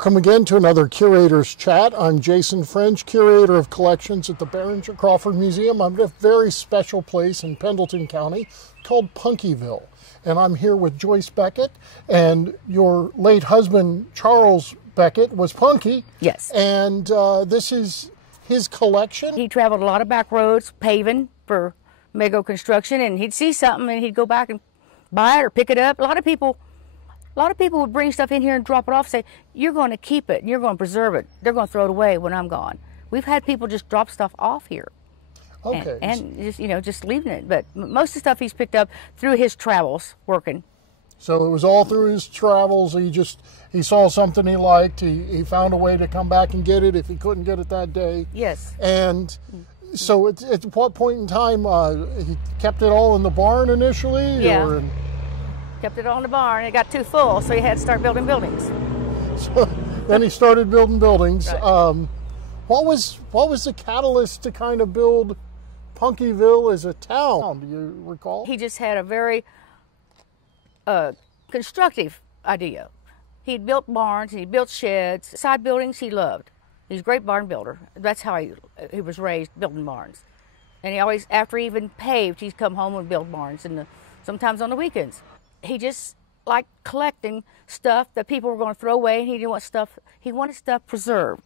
Welcome again to another Curator's Chat. I'm Jason French, Curator of Collections at the Behringer-Crawford Museum. I'm at a very special place in Pendleton County called Punkyville. And I'm here with Joyce Beckett, and your late husband, Charles Beckett, was Punky. Yes. And this is his collection. He traveled a lot of back roads, paving for Mego construction, and he'd see something and he'd go back and buy it or pick it up. A lot of people would bring stuff in here and drop it off, say, you're going to keep it, you're going to preserve it. They're going to throw it away when I'm gone. We've had people just drop stuff off here. Okay. And just, just leaving it. But most of the stuff he's picked up through his travels working. So it was all through his travels. He saw something he liked. He found a way to come back and get it if he couldn't get it that day. Yes. And so at what point in time, he kept it all in the barn initially? Yeah. Kept it all in the barn. It got too full, so he had to start building buildings. So then he started building buildings. Right. What was the catalyst to kind of build Punkyville as a town? Do you recall? He just had a very constructive idea. He'd built barns, he built sheds, side buildings he loved. He's a great barn builder. That's how he was raised, building barns. And he always, after he even paved, he'd come home and build barns, sometimes on the weekends. He just liked collecting stuff that people were going to throw away, and he wanted stuff preserved.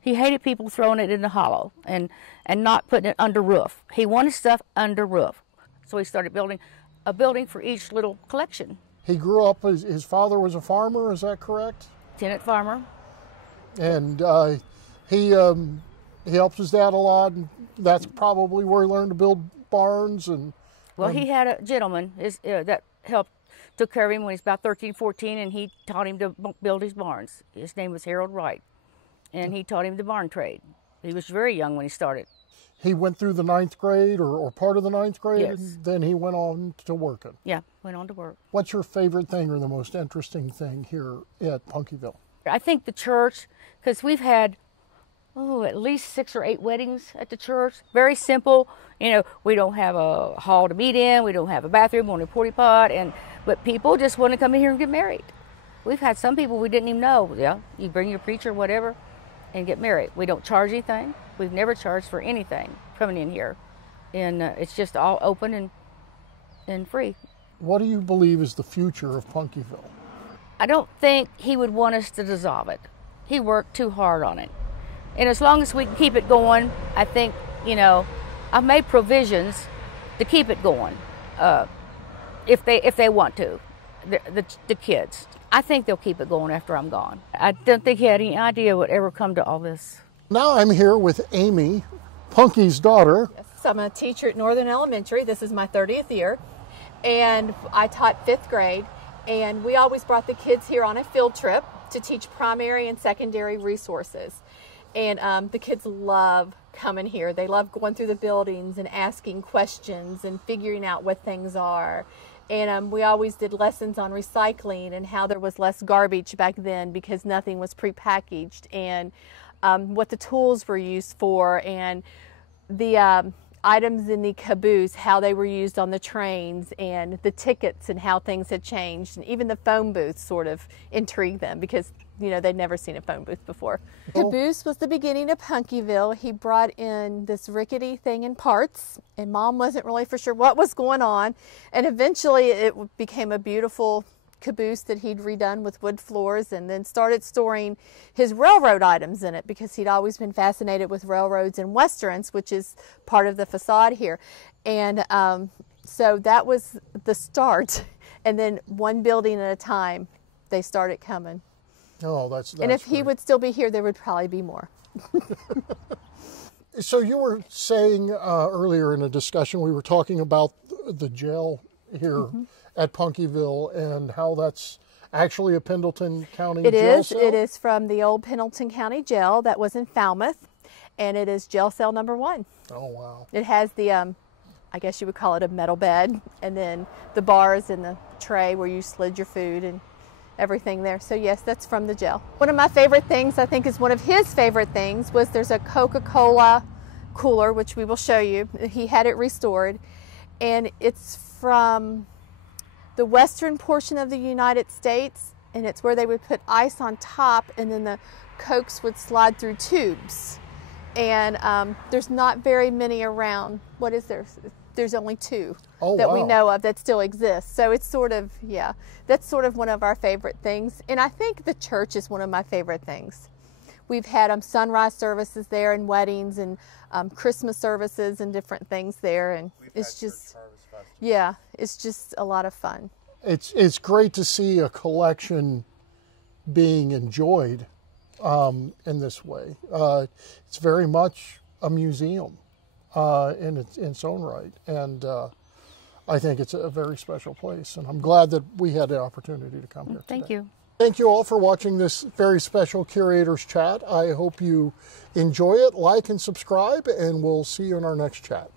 He hated people throwing it in the hollow and not putting it under roof. He wanted stuff under roof. So he started building a building for each little collection. He grew up, his father was a farmer, is that correct? Tenant farmer. And he helped his dad a lot, and that's probably where he learned to build barns. Well, he had a gentleman that took care of him when he was about 13, 14, and he taught him to build his barns. His name was Harold Wright, and he taught him the barn trade. He was very young when he started. He went through the 9th grade or part of the 9th grade, yes. And then he went on to working. Yeah, went on to work. What's your favorite thing or the most interesting thing here at Punkyville? I think the church, because we've had, at least 6 or 8 weddings at the church. Very simple. We don't have a hall to meet in. We don't have a bathroom, only a porta pot, but people just want to come in here and get married. We've had some people we didn't even know. Yeah, you bring your preacher, whatever, and get married. We don't charge anything. We've never charged for anything coming in here. And it's just all open and free. What do you believe is the future of Punkyville? I don't think he would want us to dissolve it. He worked too hard on it. And as long as we can keep it going, I think, I've made provisions to keep it going if they want to, the kids. I think they'll keep it going after I'm gone. I don't think he had any idea what ever come to all this. Now I'm here with Amy, Punky's daughter. Yes, I'm a teacher at Northern Elementary. This is my 30th year, and I taught 5th grade, and we always brought the kids here on a field trip to teach primary and secondary resources. And the kids love coming here. They love going through the buildings and asking questions and figuring out what things are. And we always did lessons on recycling and how there was less garbage back then because nothing was prepackaged, and what the tools were used for, and the items in the caboose, how they were used on the trains, and the tickets and how things had changed. And even the phone booth sort of intrigued them because they'd never seen a phone booth before. Caboose was the beginning of Punkyville. He brought in this rickety thing in parts, and Mom wasn't really for sure what was going on. And eventually it became a beautiful caboose that he'd redone with wood floors, and then started storing his railroad items in it because he'd always been fascinated with railroads and westerns, which is part of the facade here. And so that was the start. And then one building at a time, they started coming. Oh, that's and if great. He would still be here, there would probably be more. So you were saying earlier in a discussion, we were talking about the jail here at Punkyville and how that's actually a Pendleton County jail cell? It is from the old Pendleton County Jail that was in Falmouth, and it is jail cell number 1. Oh, wow. It has the, I guess you would call it a metal bed, and then the bars and the tray where you slid your food and everything there. So yes, that's from the jail. One of my favorite things, I think is one of his favorite things, was there's a Coca-Cola cooler, which we will show you. He had it restored, and it's from the western portion of the United States, and it's where they would put ice on top, and then the Cokes would slide through tubes. And there's not very many around. What is there? There's only 2 that we know of that still exist. So it's sort of, yeah, that's sort of one of our favorite things. And I think the church is one of my favorite things. We've had sunrise services there, and weddings, and Christmas services, and different things there. And it's just, yeah, it's just a lot of fun. It's great to see a collection being enjoyed in this way. It's very much a museum in its own right, and I think it's a very special place, and I'm glad that we had the opportunity to come here today. Thank you. Thank you all for watching this very special Curators Chat. I hope you enjoy it, like and subscribe, and we'll see you in our next chat.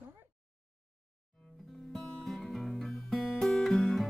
All right.